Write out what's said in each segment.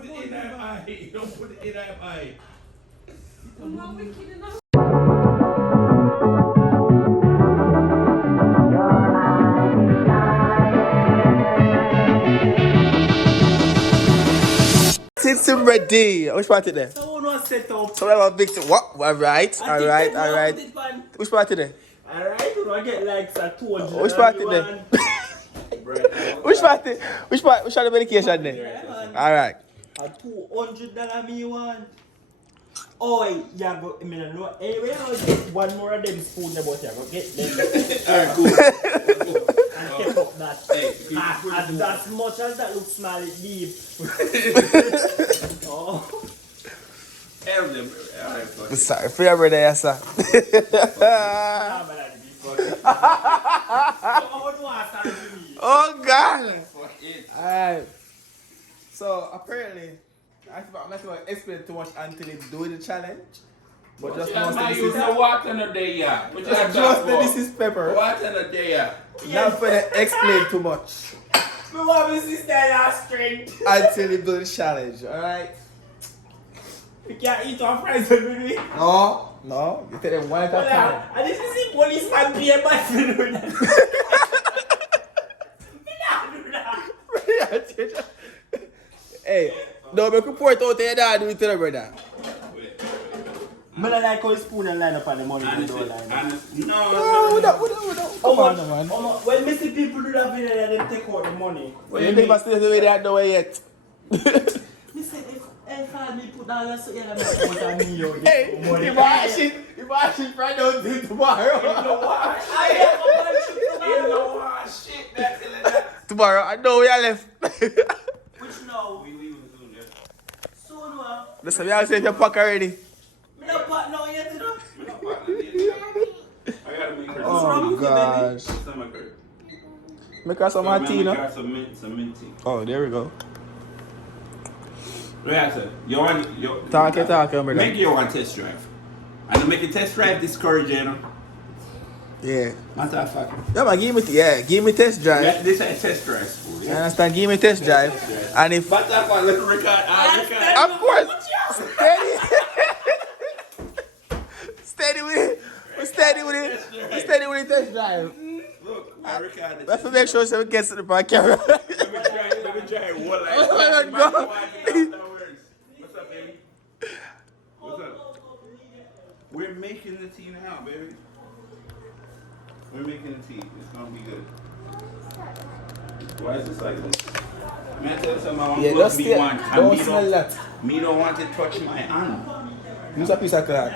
put it in her eye. Don't put it in her eye. I'm not wicked enough. It's ready. Which part today? Someone was set up. So we have a victim. What? Alright. Alright. Which part today? Alright, you know, I get likes at 200. Which part today? Which part? Which part of the medication then? Alright. A $200 me want. Oh, yeah, but I mean, no. Anyway, I'll get one more of them spoon about here. I'll get them. Alright, cool. And keep up that. And as much as that looks small, it's deep. Oh. Everything. Alright, fuck it. Sorry for your brother, yes, sir. Oh, God. Fuck it. Alright. So, apparently, I'm not going to explain too much until you do the challenge. But just know I this use is... no water in a day, yeah. What you Just know this is pepper. Water in a day, yeah. Not for to explain too much. My mom is sister has strength. Until you do the challenge, alright? You can't eat our fries with me. No, you take them one at a time. And this is the policeman be a bad for doing that. Hey, no, make you pour it out there, dad, do it to the brother. I don't like how you spoon and line up on the money. No, we don't. Come on, man. When Missy people do that video, they take out the money. You think I still the way they are doing yet? Me say, if I put down your suit, you're Hey, you wash it right down till tomorrow. Tomorrow, I know we are left. Which now? We leave soon, yeah. Soon, what? Listen, we all say if you pack already. Me not pack now yet, you know? I gotta make her Oh, gosh. stomach hurt. Make us some martini. Make her some mint tea. Oh, there we go. Right, sir. You want Talk, brother. Make you one test drive. And to make a test drive discouraging, you know? Yeah. Matter of fact. Yeah, man, give me test drive. Yeah, this is a test drive school. You Yeah? understand? Give me test drive. And if... Matter of fact, let's record. Of course! Steady with it. We're steady with the test drive. Look, I record it. Let's make sure so we get to the back camera. Let me try one like Go. What's up, baby? What's up? We're making the tea now, baby. We're making the tea. It's gonna be good. Why is this like this? Man, tell you something. I want Yeah, to just be stay. one. Don't smell that. Me don't want to touch my hand. Use a piece of cloth.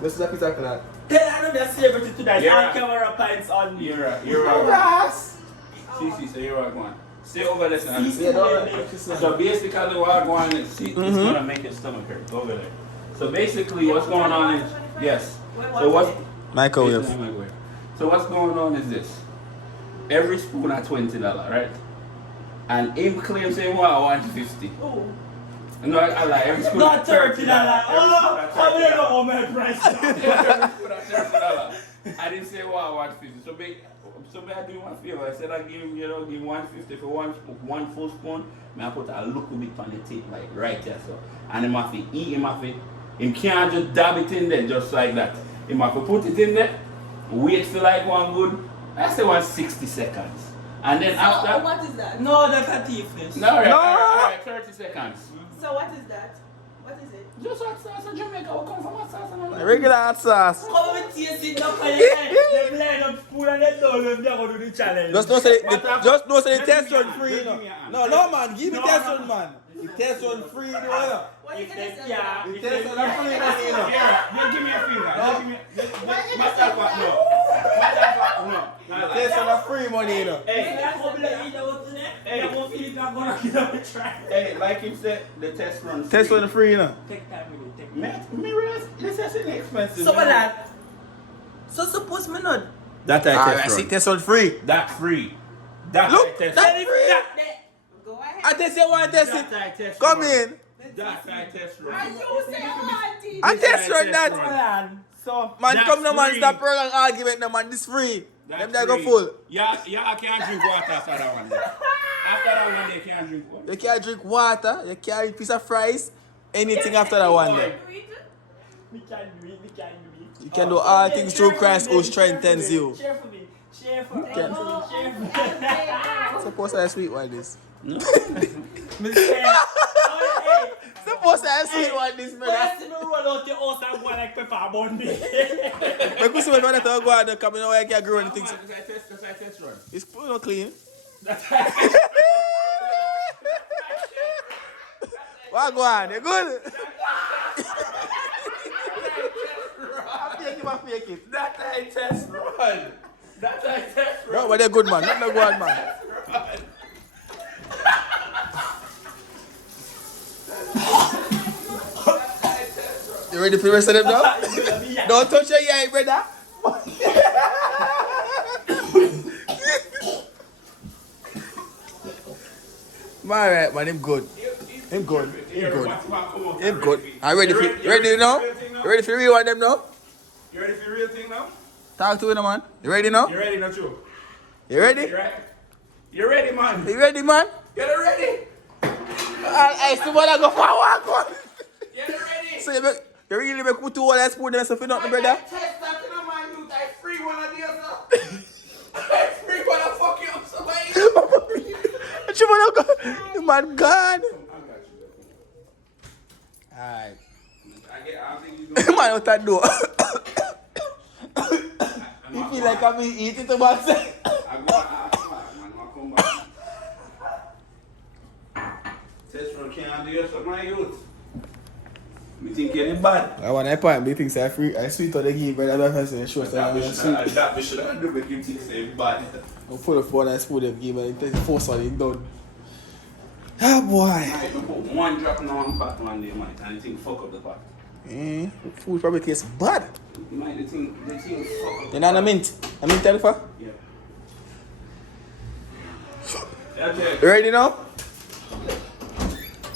This is a piece of cloth. Tell her they're celebrity tonight. Yeah. On camera pints on me. You're right. See, so you're right, one. Stay over there, son. Yeah, don't So basically what I'm going is, see, it's gonna make your stomach hurt. Go over there. So basically what's going on is, yes. So what's Microwave. So what's going on is this. Every spoon at $20, right? And him claims saying what I want $50. Oh. No, I lie. Every spoon Not at $30. $30. I'm gonna go on my price. Every spoon at $30. I didn't say what I want $50. So may I do one favor? I said I give give $150 for one full spoon. May I put a little bit on the tip, like right there, so. And him have to eat, him can't just dab it in there just like that. Him have to put it in there, wait for like one good, I say 160 seconds. And then after. What is that? No, that's a thiefness. No, alright, 30 seconds. So what is that? What is it? Just hot sauce in Jamaica, we come from hot sauce and all that. Regular hot sauce. Come with taste it up on your head. They line up spoon and they don't them they're gonna do the challenge. Just know say the test run free, you know. No, man, give me test run, man. The test run free, you know. What is If they it? can't, The if test they run free, you know. Yeah, give me a finger. Test run free money, you know. Hey, like him said, the test run. Test run free, you know. Take time with it. Take Man, me realize this is expensive. So what that? So suppose me not. That I Alright, test see, run. test run free. That free. That Look, I test that run. free. Go ahead. I test you want test That it. I test Come run. in. That I test run. And you say auntie. I test run test that. run. Man, so Man, That's come no man, free. stop prolong argument no man, this free. Them there go full. Yeah, I can't drink water after that one. After that one, they can't drink water. You can't drink water, you can't eat piece of fries, anything after that one day. We can do it. You can do all things through Christ who strengthens you. Share for me. Share for me. Supposed to have sweet one this. No. Supposed to have sweet one this, brother. Why you roll out your house and go like pepper bundy? Because when I go out there, come in I can't grow anything. That's a test run. It's not clean. What go on? You good? I fake it. That's a test run. That's a test run. No, but they're good, man. Not no good, man. You ready for the rest of them now? Don't touch your eye, brother. Alright, man. Him good. Him good. I ready for ready now? You ready for the real one them now? You ready for the real thing now? Talk to him, man. You ready now? You ready, not true? You ready? You ready, man? You ready, man? Get it ready. I see what I go forward. Get it ready. So you really make put two all that spoon and stuff in nothing, brother? Test that in my youth. I free one of the other. I free one of fuck you up somebody. What you wanna go? The man gone. Alright. I think you gonna Man out that door. You feel like I'm eating to myself. I go ask man, I come back. Test run can't do this for my youth. Me think you're bad. I want that point, they think I free. I sweet on the game, but I don't say sure. That we should have do make him think say bad. I'll put a phone and spoon the game and take the force on it done. Ah boy. I put one drop in one pot one day, man, and the thing fuck up the pot. Food probably tastes bad. Man, the thing fuck up. You know what I mint? I mint Alpha? Yeah. Okay. You ready now?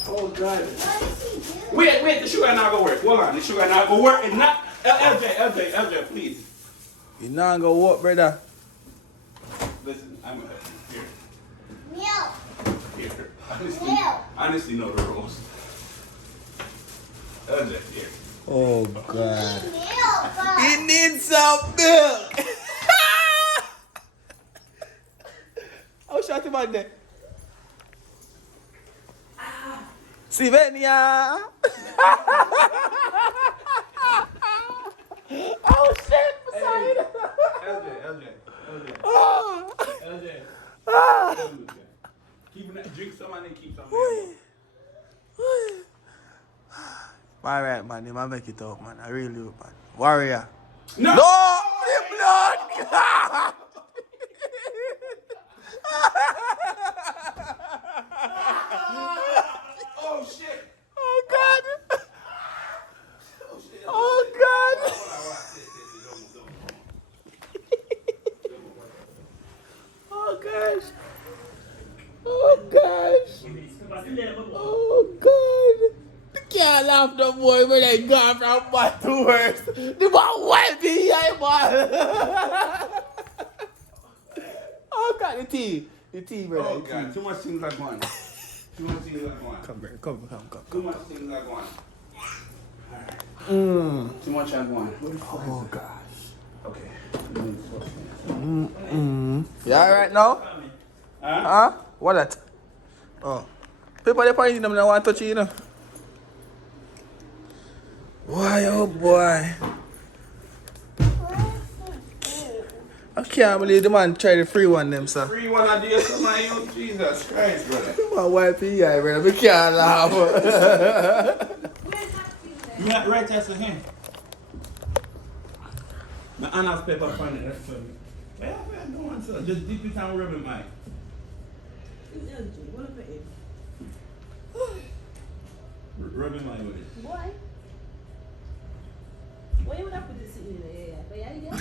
Oh God. Wait, the sugar not gonna work. Hold on, the sugar not gonna work. It's not. LJ, please. You not gonna work, brother. Listen, I'm gonna help you. Here. Milk. Here. Milk. Honestly, know the rules. LJ, here. Oh God. Milk. He needs some milk. I'll shut him out there. Sylvania. Oh shit, sorry. LJ. Oh. LJ. Drink some and then keep some. Alright, man, you might make it up, man. I really do, man. Warrior. No! No! The blood! Oh shit! Oh God! Oh shit! Oh God! Oh gosh! Oh gosh! Oh God! You can't laugh no more when they gone from bad to worse. The man wipe the eye, man. Oh God, the tea, brother. Oh the God! tea. Too much things are going. Too much things are going. Come, brother, come. Too much things are going. Mm. Too much are going. Oh gosh. Okay. You alright now? Huh? What that? Oh. People they probably them don't want to touch you, you know. Why, oh boy. I can't believe the man tried to free one them, sir. Free one of these for my youth. Jesus Christ, brother. Come on, wipe your eye, brother. We can't laugh. You got right there for him. My Anna's paper on it. That's for me. Yeah, no one sir. Just dip it and rub it, Mike. Rub it, Mike, with it. Boy. Why you would have put this in the air? But yeah, yeah.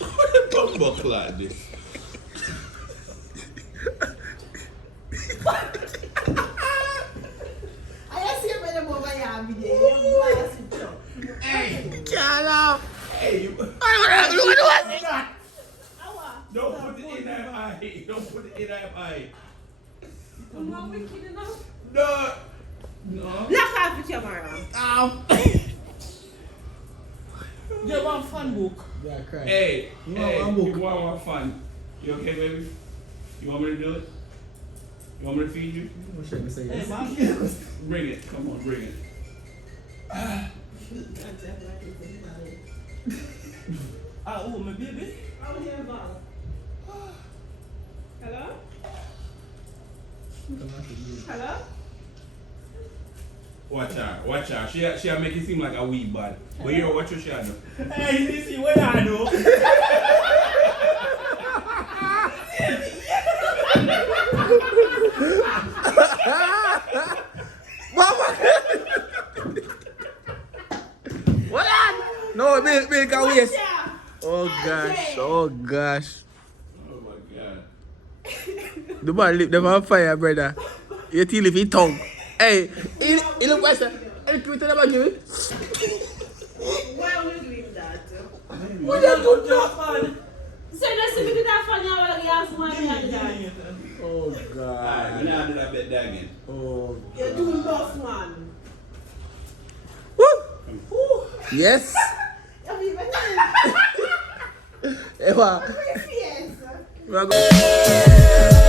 What the fuck like this? I see you better move my hand with you. Hey! Can't laugh. Hey, you. I don't know what it was. in her eye. I'm not wicked enough. No. No. Lock off the camera. You want fun book? Yeah, cry. Hey, You hey, want one book? you want more fun? You okay, baby? You want me to do it? You want me to feed you? I'm sure to say Hey, yes. man. Bring it. Come on, bring it. Oh, my baby. Hello? Hello? Watch out. She'll make it seem like a wee bad. But here, watch what she'll do. Hey, this is what I do. What? No, Bill can waste. Yeah. Oh gosh, oh gosh. Oh my God. The man lip them on fire, brother. You till if he tongue. Hey, he look what's that? Hey, can we tell about you? Why are we doing that? What you do now? So let's see me do that funny how you ask my man that. Oh Alright, god. we now do that bit there again. Oh. You're doing boss man. Woo! Yes. You're even Eva. fierce. We are going.